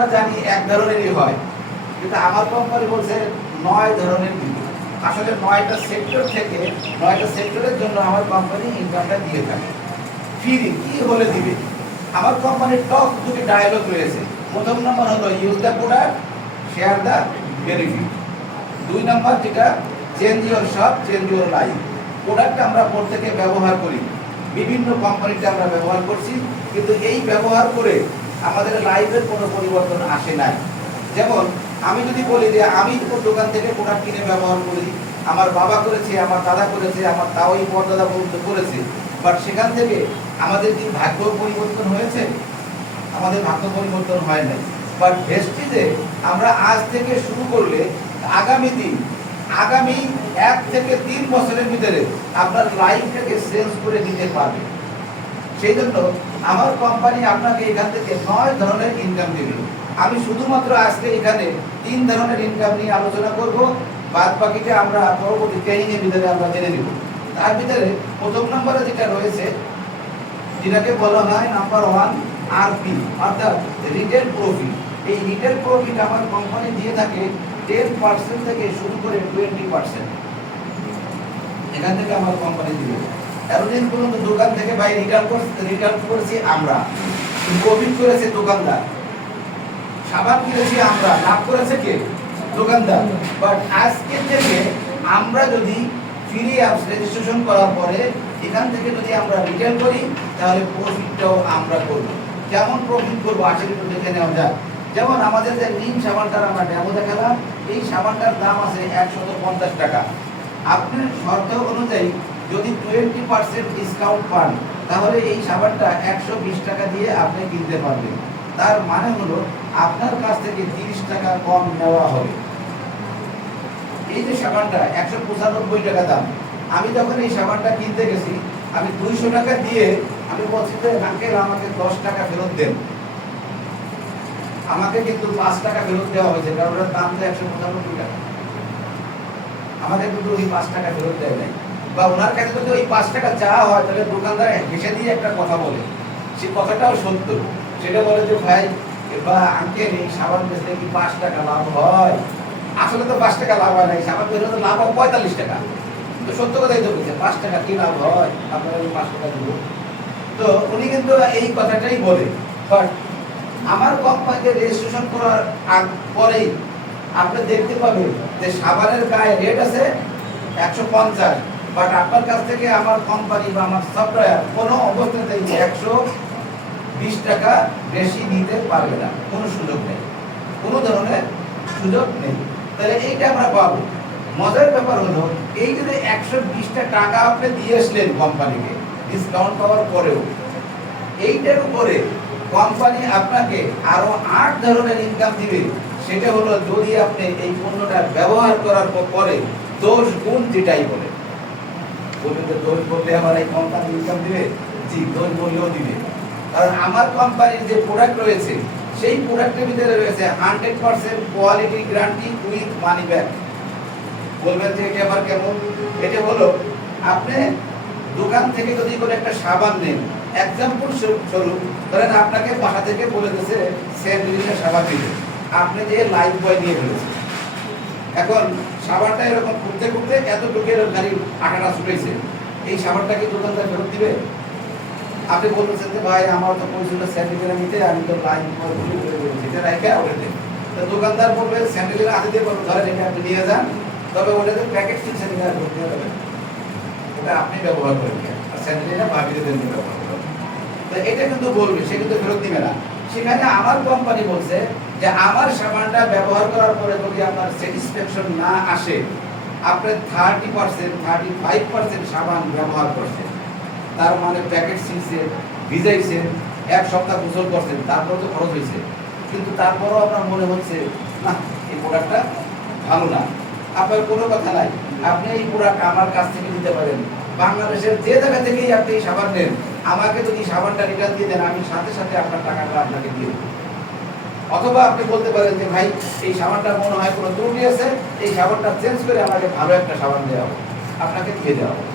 আমরা জানি এক ধরনেরই হয়, কিন্তু আমার কোম্পানি বলছে 9 ধরনের দিবে। আসলে 9টা সেক্টর থেকে 9টা সেক্টরের জন্য আমার কোম্পানি ইনকামটা দিয়ে থাকে। ফ্রি কি হলে দিবে? আমার কোম্পানির টপ 2টি ডায়লগ রয়েছে। প্রথম নম্বর হলো use the product, share the benefit. 2 নম্বর যেটা change your shop, change your life. Product আমরা প্রত্যেকে ব্যবহার করি, বিভিন্ন কোম্পানিতে আমরা ব্যবহার করছি, কিন্তু এই ব্যবহার করে আমাদের লাইফের কোনো পরিবর্তন আসে নাই। যেমন আমি যদি বলি যে আমি দোকান থেকে প্রোডাক্ট কিনে ব্যবহার করি, আমার বাবা করেছে, আমার দাদা করেছে, আমার তাওই পরদাদা বলতে করেছে, বাট সেখান থেকে আমাদের কি ভাগ্য পরিবর্তন হয়েছে? আমাদের ভাগ্য পরিবর্তন হয় নাই। বাট ভেস্টিজে আমরা আজ থেকে শুরু করলে আগামী 1 থেকে 3 বছরের ভিতরে আপনার লাইফটাকে চেঞ্জ করে দিতে পারবে। সেই জন্য আমার কোম্পানি আপনাকে এখান থেকে 9 ধরনের ইনকাম দেবে। আমি শুধুমাত্র আজকে এখানে 3 ধরনের ইনকাম নিয়ে আলোচনা করব, বাদ বাকিটা আমরা পরবর্তী ট্রেনিং এর ভিতরে আমরা জেনে নেব। তার ভিতরে প্রথম নম্বরে যেটা রয়েছে, যেটাকে বলা হয় নাম্বার 1 আরপি, অর্থাৎ রিটেল প্রফিট। এই রিটেল প্রফিট আমার কোম্পানি দিয়ে থাকে 10% থেকে শুরু করে 20%। এখান থেকে আমার কোম্পানি দিবে। এতদিন পর্যন্ত দোকান থেকে ভাই রিটার্ন করেছি আমরা, প্রফিট করেছে দোকানদার। সাবান কিনেছি আমরা, লাভ করেছে কে? দোকানদার। বাট আজকে থেকে আমরা যদি ফ্রি অ্যাপস রেজিস্ট্রেশন করার পরে এখান থেকে যদি আমরা রিটেল করি, তাহলে প্রফিটটাও আমরা করব। যেমন প্রফিট করবো আসলে একটু দেখে নেওয়া যায়। যেমন আমাদের যে নিম সাবানটার আমরা ডেমো দেখালাম, এই সাবানটার দাম আছে 150 টাকা। আপনার শর্ত অনুযায়ী যদি 20% ডিসকাউন্ট পান, তাহলে এই সাবানটা 120 টাকা দিয়ে আপনি কিনতে পারবেন। তার মানে হলো আপনার কাছ থেকে 30 টাকা কম নেওয়া হবে। এই যে সাবানটা 195 টাকা দাম, আমি যখন এই সাবানটা কিনতে গেছি, আমি 200 টাকা দিয়ে আমি বলছি যে আঙ্কেল আমাকে 10 টাকা ফেরত দেন। আমাকে কিন্তু 5 টাকা ফেরত দেওয়া হয়েছে, কারণ ওটার দাম তো 195 টাকা। আমাদের কিন্তু ওই 5 টাকা ফেরত দেয় নাই, বা ওনার কাছে যদি ওই 5 টাকা চাওয়া হয়, তাহলে দোকানদার হেসে দিয়ে একটা কথা বলে, সে কথাটাও সত্য। সেটা বলে যে ভাই বা আঙ্কেল এই সাবান বেচলে কি 5 টাকা লাভ হয়? আসলে তো 5 টাকা লাভ হয় না, এই সাবান বেচলে তো লাভ হয় 45 টাকা। তো সত্য কথাই তো বলছে, 5 টাকা কি লাভ হয়? আপনারা 5 টাকা দিব। তো উনি কিন্তু এই কথাটাই বলে। বাট আমার কোম্পানিতে রেজিস্ট্রেশন করার পরেই আপনি দেখতে পাবেন যে সাবানের গায়ে রেট আছে 150, বাট আপনার কাছ থেকে আমার কোম্পানি বা আমার সাপ্লায়ার কোনো অবস্থাতেই 120 টাকা বেশি নিতে পারবে না, কোনো সুযোগ নেই, কোনো ধরনের সুযোগ নেই। তাহলে এইটা আমরা পাবো। মজার ব্যাপার হলো, এই যদি 120 টাকা আপনি দিয়ে আসলেন কোম্পানিকে ডিসকাউন্ট পাওয়ার পরেও, এইটার উপরে কোম্পানি আপনাকে আরো 8 ধরনের ইনকাম দিবে। সেটা হলো যদি আপনি এই পণ্যটা ব্যবহার করার পরে 10 গুণ, যেটাই বলে বলবেন যে 10 বললে আমার এই কোম্পানি ইনকাম দিবে। জি, 10 বললেও দিবে, কারণ আমার কোম্পানির যে প্রোডাক্ট রয়েছে, সেই প্রোডাক্টের ভিতরে রয়েছে 100% quality guarantee with money back. বলবেন যে এটা আবার কেমন? এটা হলো আপনি দোকান থেকে যদি কোনো একটা সাবান নেন, এক্সাম্পল স্বরূপ ধরেন আপনাকে বাসা থেকে বলে দিয়েছে স্যান্ডেলিনের সাবান দিতে, আপনি যে লাইফ বয় নিয়ে ফেলেছেন। এখন সাবানটা এরকম করতে করতে এতটুকু গাড়ির আটাটা ছুটেছে, এই সাবানটা কি দোকানদার ফেরত দিবে? আপনি বলতেছেন যে ভাই আমার তো পয়সা স্যান্ডেলিনের নিতে, আমি তো লাইফ বয় এটা রাখে ওটাতে। তো দোকানদার বলবে স্যান্ডেলিনের হাতে দিয়ে বলবে ধরেন এটা আপনি নিয়ে যান, তবে ওটাতে প্যাকেট চিনছে নিয়ে আর ভর্তি হবে, ওটা আপনি ব্যবহার করেন, আর স্যান্ডেলিনা ভাবিয়ে দেন ব্যবহার করেন। তো এটা কিন্তু বলবে, সে কিন্তু ফেরত দিবে না। সেখানে আমার কোম্পানি বলছে যে আমার সাবানটা ব্যবহার করার পরে যদি আপনার স্যাটিসফ্যাকশন না আসে, আপনি 30% 35% সাবান ব্যবহার করছেন, তার মানে প্যাকেট ছিলছেন, ভিজাইছেন, 1 সপ্তাহ গোসল করছেন, তারপর তো খরচ হয়েছে, কিন্তু তারপরও আপনার মনে হচ্ছে না এই প্রোডাক্টটা ভালো না, আপনার কোনো কথা নাই, আপনি এই প্রোডাক্ট আমার কাছ থেকে নিতে পারেন। বাংলাদেশের যে জায়গা থেকেই আপনি এই সাবান নেন, আমাকে যদি সাবানটা রিটার্ন দিয়ে দেন, আমি সাথে সাথে আপনার টাকাটা আপনাকে দিয়ে দেব। অথবা আপনি বলতে পারেন যে ভাই এই সাবানটার মনে হয় কোনো ত্রুটি আছে, এই সাবানটা চেঞ্জ করে আমাকে ভালো একটা সাবান দেওয়া হবে, আপনাকে দিয়ে দেওয়া হবে।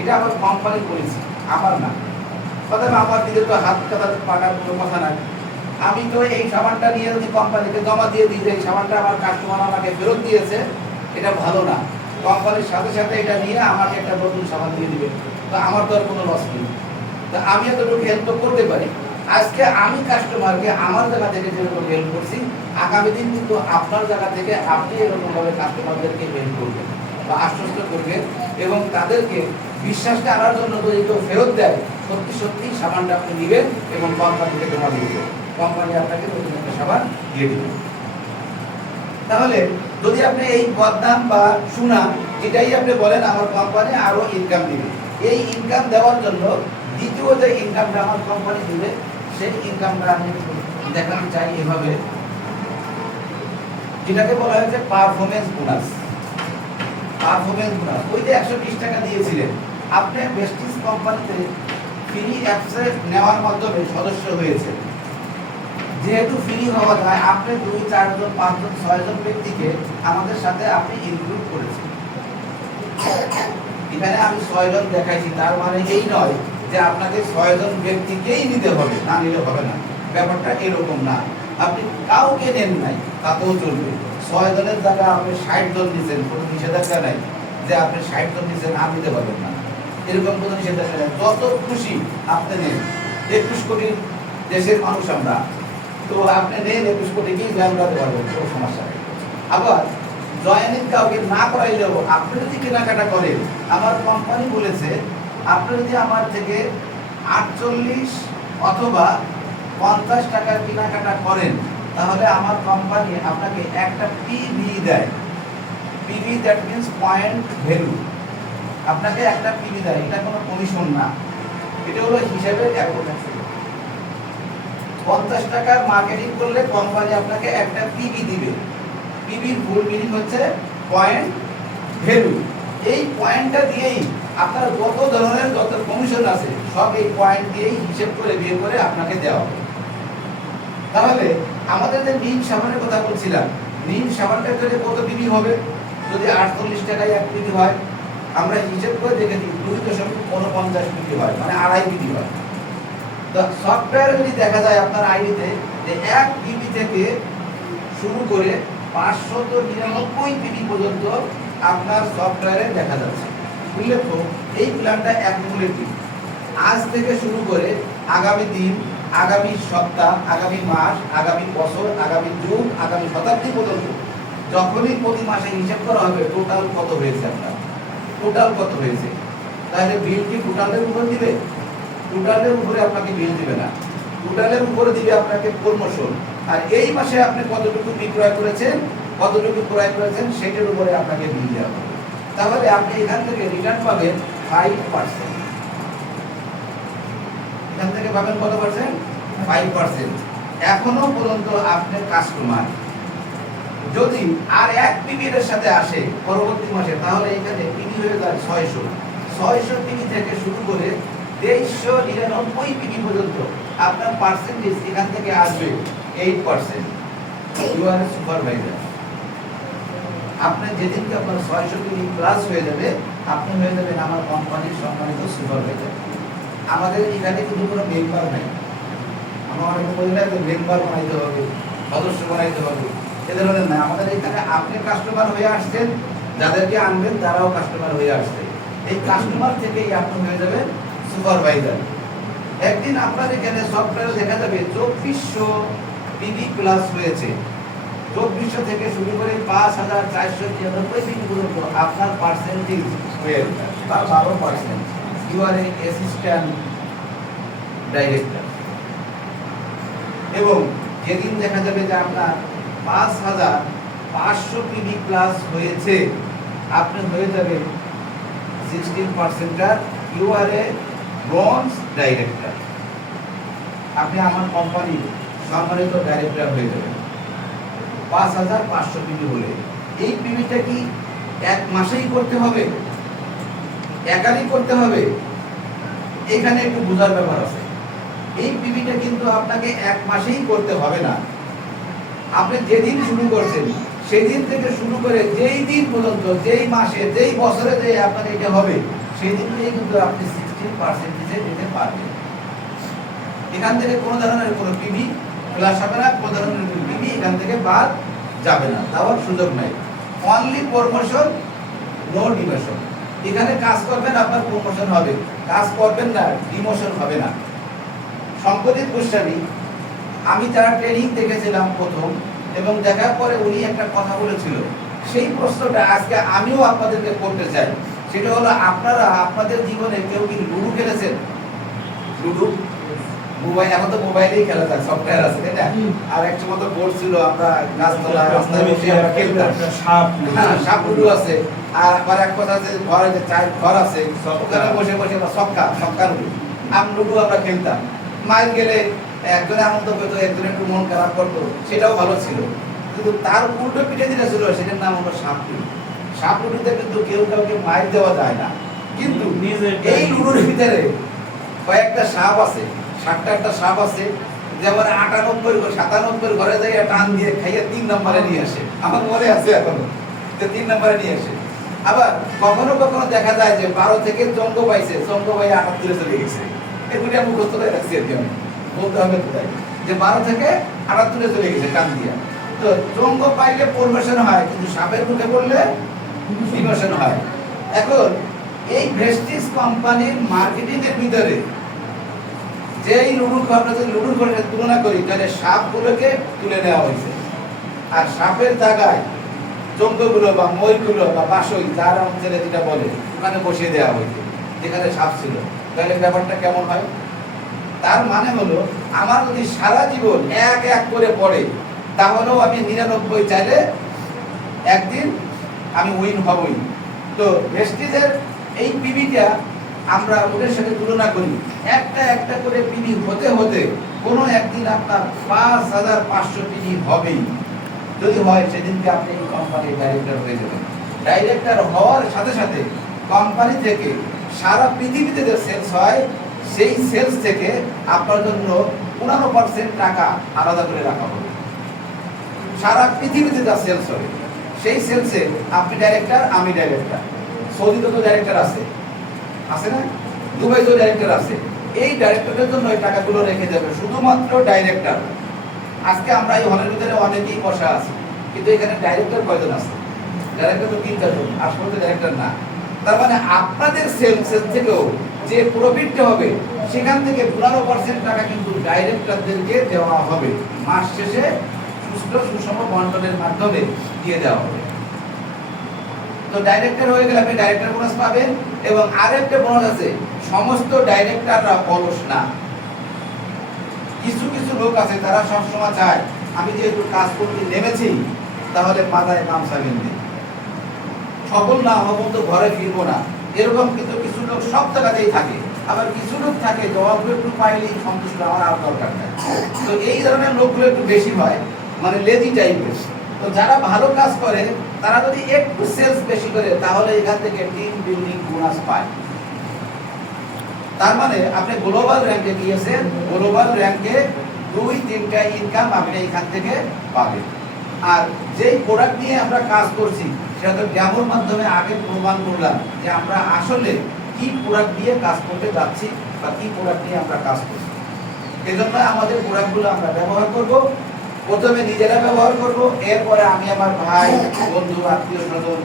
এটা আমার কোম্পানির পলিসি, আমার না। অথবা আমার দিকে তো হাত কাটার পাকার কোনো কথা নাই। আমি তো এই সাবানটা নিয়ে যদি কোম্পানিকে জমা দিয়ে দিই যে এই সাবানটা আমার কাস্টমার আমাকে ফেরত দিয়েছে, এটা ভালো না, কোম্পানির সাথে সাথে এটা নিয়ে আমাকে একটা নতুন সাবান দিয়ে দিবে, তো আমার তো আর কোনো লস নেই। তো আমি এতটুকু হেল্প তো করতে পারি। আজকে আমি কাস্টমারকে আমার জায়গা থেকে যেরকম হেল্প করছি, আগামী দিন কিন্তু আপনার জায়গা থেকে আপনি এরকমভাবে কাস্টমারদেরকে হেল্প করবেন বা আশ্বস্ত করবেন, এবং তাদেরকে বিশ্বাসটা আনার জন্য যদি কেউ ফেরত দেয়, সত্যি সত্যি সাবানটা আপনি নেবেন এবং কোম্পানিকে জমা দিয়ে দেবেন, কোম্পানি আপনাকে নতুন একটা সাবান দিয়ে দেবেন। তাহলে যদি আপনি এই বদনাম বা সুনাম যেটাই আপনি বলেন আমার কোম্পানি আরো ইনকাম দিবে, এই ইনকাম দেওয়ার জন্য দ্বিতীয় যে ইনকামটা আমার কোম্পানি দিবে, সেই ইনকামটা আমি দেখাতে চাই এভাবে, যেটাকে বলা হয়েছে পারফরমেন্স বোনাস। পারফরমেন্স বোনাস ওই যে 120 টাকা দিয়েছিলেন, আপনি বেস্টিস কোম্পানিতে ফ্রি অ্যাক্সেস নেওয়ার মাধ্যমে সদস্য হয়েছে, যেহেতু ফ্রি হওয়া যায়, আপনি 2, 4 জন, 5 জন, 6 জন ব্যক্তিকে আমাদের সাথে আপনি ইনক্লুড করেছেন। এখানে আমি 6 জন দেখাইছি, তার মানে এই নয় যে আপনাকে 6 জন ব্যক্তিকেই নিতে হবে, না নিলে হবে না, ব্যাপারটা এরকম না। আপনি কাউকে নেন নাই তাতেও চলবে, 6 জনের জায়গায় আপনি 60 জন নিছেন, কোনো নিষেধাজ্ঞা নাই যে আপনি 60 জন নিছেন আর নিতে পারবেন না, এরকম কোনো নিষেধাজ্ঞা নেই। যত খুশি আপনি নেন, 21 কোটি দেশের মানুষ আমরা, তো আপনি নেন 21 কোটিকেই জ্ঞান করতে পারবেন, কোনো সমস্যা নেই। আবার জয়েনিং কাউকে না করাইলেও আপনি যদি কেনাকাটা করেন, আমার কোম্পানি বলেছে আপনি যদি আমার থেকে 48 অথবা 50 টাকার কেনাকাটা করেন, তাহলে আমার কোম্পানি আপনাকে একটা পিভি দেয়। PV that means point value, আপনাকে একটা পিভি দেয়, এটা কোনো কমিশন না, এটা হলো হিসাবের অ্যাকাউন্ট। 50 টাকার মার্কেটিং করলে কোম্পানি আপনাকে একটা পিভি দিবে। পিভির ফুল মিনিং হচ্ছে পয়েন্ট ভ্যালু। এই পয়েন্টটা দিয়েই আপনার যত ধরনের যত কমিশন আছে সব এই পয়েন্ট দিয়েই হিসাব করে বের করে আপনাকে দেওয়া হবে। তাহলে আমাদের যে নিম সাবানের কথা বলছিলাম, নিম সাবানটা যদি কত পিভি হবে, যদি 48 টাকায় 1 পিভি হয়, আমরা হিসাব করে দেখেছি 2.49 পিভি হয়, মানে 2.5 পিভি হয়। তো সফটওয়্যারে যদি দেখা যায় আপনার আইডিতে যে 1 পিভি থেকে শুরু করে 599 পিভি পর্যন্ত আপনার সফটওয়্যারে দেখা যাচ্ছে। উল্লেখ্য এই প্ল্যানটা অ্যাকুমুলেটিভ, আজ থেকে শুরু করে আগামী দিন, আগামী সপ্তাহ, আগামী মাস, আগামী বছর, আগামী যুগ, আগামী শতাব্দী পর্যন্ত যখনই প্রতি মাসে হিসাব করা হবে টোটাল কত হয়েছে, আপনার টোটাল কত হয়েছে। তাহলে বিল কি টোটালের উপর দিবে? টোটালের উপরে আপনাকে বিল দিবে না, টোটালের উপরে দিবে আপনাকে প্রমোশন। আর এই মাসে আপনি কতটুকু বিক্রয় করেছেন, কতটুকু ক্রয় করেছেন, সেটার উপরে আপনাকে বিল দেওয়া হবে। তাহলে আপনি এখান থেকে রিটার্ন পাবেন 5%। এখান থেকে পাবেন কত পার্সেন্ট? 5%। এখনো পর্যন্ত আপনার কাস্টমার যদি আর 1 পিভি এর সাথে আসে পরবর্তী মাসে, তাহলে এখানে পিভি হয়ে যায় 600 পিভি থেকে শুরু করে 2399 পিভি পর্যন্ত আপনার পার্সেন্টেজ এখান থেকে আসবে 8%। You are a supervisor. আপনি যেদিনকে আপনার 600 পিভি প্লাস হয়ে যাবে, আপনি হয়ে যাবেন আমার কোম্পানির সম্মানিত সুপারভাইজার। আমাদের এখানে কিন্তু কোনো মেম্বার নাই, আমরা অনেকে বলি না যে মেম্বার বানাইতে হবে, সদস্য বানাইতে হবে, এ ধরনের না। আমাদের এখানে আপনি কাস্টমার হয়ে আসছেন, যাদেরকে আনবেন তারাও কাস্টমার হয়ে আসছে, এই কাস্টমার থেকেই আপনি হয়ে যাবেন সুপারভাইজার। একদিন আপনার এখানে সফটওয়্যারে দেখা যাবে 2400 পিভি প্লাস হয়েছে, 2400 থেকে শুরু করে 5493 পিভি পর্যন্ত আপনার পার্সেন্টেজ হয়ে বা 12%। You are a assistant director. এবং যেদিন দেখা যাবে যে আপনার 5500 পিভি প্লাস হয়েছে, আপনি হয়ে যাবে 16%। You are a bronze director. আপনি আমার কোম্পানির সম্মানিত ডাইরেক্টর হয়ে যাবেন 5500 পিভি হলে। এই পিভিটা কি এক মাসেই করতে হবে, একারই করতে হবে? এখানে একটু বোঝার ব্যাপার আছে। এই পিভিটা কিন্তু আপনাকে এক মাসেই করতে হবে না। আপনি যেদিন শুরু করছেন সেদিন থেকে শুরু করে যেই দিন পর্যন্ত, যেই মাসে, যেই বছরে যে আপনার এটা হবে, সেই দিন থেকেই কিন্তু আপনি 16% দিতে পারবেন। এখান থেকে কোনো ধরনের কোনো পিভি ফ্লাশ হবে না, কোনো ধরনের বিবি এখান থেকে বাদ যাবে না, দেওয়ার সুযোগ নাই। Only promotion, no demotion. এখানে কাজ করবেন আপনার প্রমোশন হবে, কাজ করবেন না ডিমোশন হবে না। শঙ্করজিৎ গোস্বামী, আমি যারা ট্রেনিং দেখেছিলাম প্রথম এবং দেখার পরে উনি একটা কথা বলেছিল, সেই প্রশ্নটা আজকে আমিও আপনাদেরকে করতে চাই। সেটা হলো, আপনারা আপনাদের জীবনে কেউ কি লুডু খেলেছেন? লুডু মোবাইল, এখন তো মোবাইলেই খেলা যায়, সফটওয়্যার আছে তাই না? আর এক সময় তো বোর্ড ছিল, আমরা গাছতলায় রাস্তায় বসে আমরা খেলতাম। সাপ লুডু আছে। আর আবার এক কথা আছে, ঘরে যে চার ঘর আছে ওখানে বসে বসে আমরা ছক্কা লুডু লুডু আমরা খেলতাম। মাইল গেলে একজনে আনন্দ পেত, একজনে একটু মন খারাপ করতো, সেটাও ভালো ছিল। কিন্তু তার উল্টো পিঠে যেটা ছিল সেটার নাম হলো সাপ লুডু। সাপ লুডুতে কিন্তু কেউ কাউকে মাইল দেওয়া যায় না, কিন্তু এই লুডুর ভিতরে কয়েকটা সাপ আছে, 7টা সাপ আছে। যেমন 98 ঘরে যাই টান দিয়ে খাইয়ে 3 নম্বরে নিয়ে আসে, আমার মনে আছে এখনো, যে 3 নম্বরে নিয়ে আসে। আবার কখনো কখনো দেখা যায় যে 12 থেকে চঙ্গ পাইছে, চঙ্গ পাই 78 চলে গেছে। এগুলি মুখস্থ করে রাখছি আর কি, আমি বলতে হবে তো তাই, যে 12 থেকে 78 চলে গেছে টান দিয়া। তো চঙ্গ পাইলে প্রমোশন হয়, কিন্তু সাপের মুখে পড়লে ডিমোশন হয়। এখন এই ভেস্টিজ কোম্পানির মার্কেটিং এর ভিতরে যেই লুডুর আমরা যদি লুডুর করে তুলনা করি, তাহলে সাপগুলোকে তুলে নেওয়া হয়েছে, আর সাপের জায়গায় জঙ্গলগুলো বা ময়ূরগুলো বা বাসই যার অঞ্চলে যেটা বলে ওখানে বসিয়ে দেওয়া হয়েছে, যেখানে সাপ ছিল। তাহলে ব্যাপারটা কেমন হয়? তার মানে হলো, আমার যদি সারা জীবন এক এক করে পড়ে, তাহলেও আমি 99 চাইলে একদিন আমি উইন হবই। তো ভেস্টিজের এই পিবিটা আমরা ওদের সাথে তুলনা করি, একটা একটা করে পিবি হতে হতে কোনো একদিন আপনার 5500 পিবি হবেই। যদি হয় সেদিনকে আপনি এই কোম্পানির ডাইরেক্টর হয়ে যাবেন। ডাইরেক্টর হওয়ার সাথে সাথে কোম্পানি থেকে সারা পৃথিবীতে যে সেলস হয়, সেই সেলস থেকে আপনার জন্য 15% টাকা আলাদা করে রাখা হবে। সারা পৃথিবীতে যা সেলস হবে, সেই সেলসে আপনি ডাইরেক্টর, আমি ডাইরেক্টর। সৌদিতে তো ডাইরেক্টর আছে, আছে না? দুবাইতে ডাইরেক্টর আছে। এই ডাইরেক্টরের জন্য এই টাকাগুলো রেখে যাবে শুধুমাত্র ডাইরেক্টর। আজকে আমরা এই হলের ভিতরে অনেকেই বসা আছি, কিন্তু এখানে ডাইরেক্টর কয়জন আছে? ডাইরেক্টর তো 3 জন, আসলে ডাইরেক্টর না। তার মানে আপনাদের সেলসের থেকেও যে প্রফিটটা হবে, সেখান থেকে 15% টাকা কিন্তু ডাইরেক্টরদেরকে দেওয়া হবে। মাস শেষে সুষ্ঠু সুষম বন্টনের মাধ্যমে দিয়ে দেওয়া হবে। তো ডাইরেক্টর হয়ে গেলে আপনি ডাইরেক্টর বোনাস পাবেন। এবং আরেকটা বোনাস আছে, সমস্ত ডাইরেক্টররা অলস না। কিছু কিছু লোক আছে তারা সবসময় চায়, আমি যেহেতু কাজ করতে নেমেছি তাহলে মাথায় গামছা বেঁধে সফল না হবো তো ঘরে ফিরবো না, এরকম কিন্তু কিছু লোক সব জায়গাতেই থাকে। আবার কিছু লোক থাকে জবাবগুলো একটু পাইলেই সন্তুষ্ট, আমার আর দরকার নেই। তো এই ধরনের লোকগুলো একটু বেশি হয়, মানে লেজি টাইপের। তো যারা ভালো কাজ করে তারা যদি একটু সেলস বেশি করে, তাহলে এখান থেকে টিম বিল্ডিং বোনাস পায়। তার মানে আপনি গ্লোবাল র্যাঙ্কে গিয়েছেন, গ্লোবাল র্যাঙ্কে 2-3টা ইনকাম আপনি এখান থেকে পাবেন। আর যেই প্রোডাক্ট নিয়ে আমরা কাজ করছি, সেটা তো ডেমোর মাধ্যমে আগে প্রমাণ করলাম যে আমরা আসলে কি প্রোডাক্ট দিয়ে কাজ করতে যাচ্ছি বা কি প্রোডাক্ট নিয়ে আমরা কাজ করছি। এজন্য আমাদের প্রোডাক্টগুলো আমরা ব্যবহার করব। প্রথমে নিজেরা ব্যবহার করব, এরপরে আমি আমার ভাই, বন্ধু, আত্মীয় স্বজন,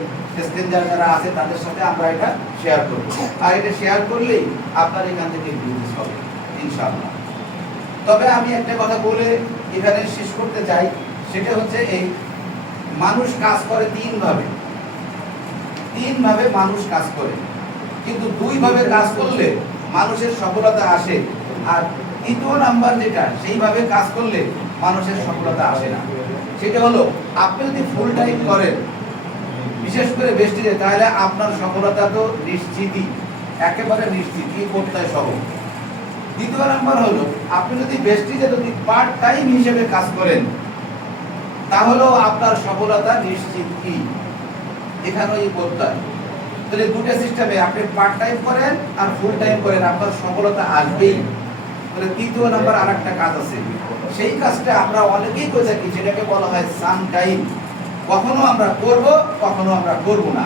স্ট্রেঞ্জার যারা আছে তাদের সাথে আমরা এটা শেয়ার করব। আর এটা শেয়ার করলেই আপনার এখান থেকে বিজনেস হবে ইনশাআল্লাহ। তবে আমি একটা কথা বলে এখানে শেষ করতে চাই, সেটা হচ্ছে এই মানুষ কাজ করে 3 ভাবে। 3 ভাবে মানুষ কাজ করে, কিন্তু 2 ভাবে কাজ করলে মানুষের সফলতা আসে। আর 3 নাম্বার যেটা, সেইভাবে কাজ করলে মানুষের সফলতা আসে না। সেটা হলো, আপনি যদি ফুল টাইম করেন, বিশেষ করে ভেস্টিজে, তাহলে আপনার সফলতা তো নিশ্চিতই, একেবারে নিশ্চিত, কি করতে হয় সব। 2 নাম্বার হলো, আপনি যদি ভেস্টিজে যদি পার্ট টাইম হিসেবে কাজ করেন, তাহলেও আপনার সফলতা নিশ্চিত। কি এখানেই করতে হয়। তাহলে 2টা সিস্টেমে আপনি পার্ট টাইম করেন আর ফুল টাইম করেন, আপনার সফলতা আসবেই। তাহলে 3 নাম্বার আরেকটা কাজ আছে, সেই কাজটা আমরা অনেকেই করে থাকি, যেটাকে বলা হয় সাম টাইম। কখনো আমরা করব, কখনো আমরা করব না।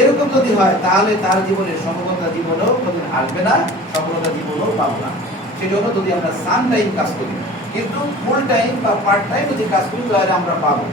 এরকম যদি হয়, তাহলে তার জীবনে সফলতা জীবনেও কোনোদিন আসবে না, সফলতা জীবনেও পাবো না। সেটা হলো যদি আমরা সাম টাইম কাজ করি। কিন্তু ফুল টাইম বা পার্ট টাইম যে কাজগুলো আমরা পাবো।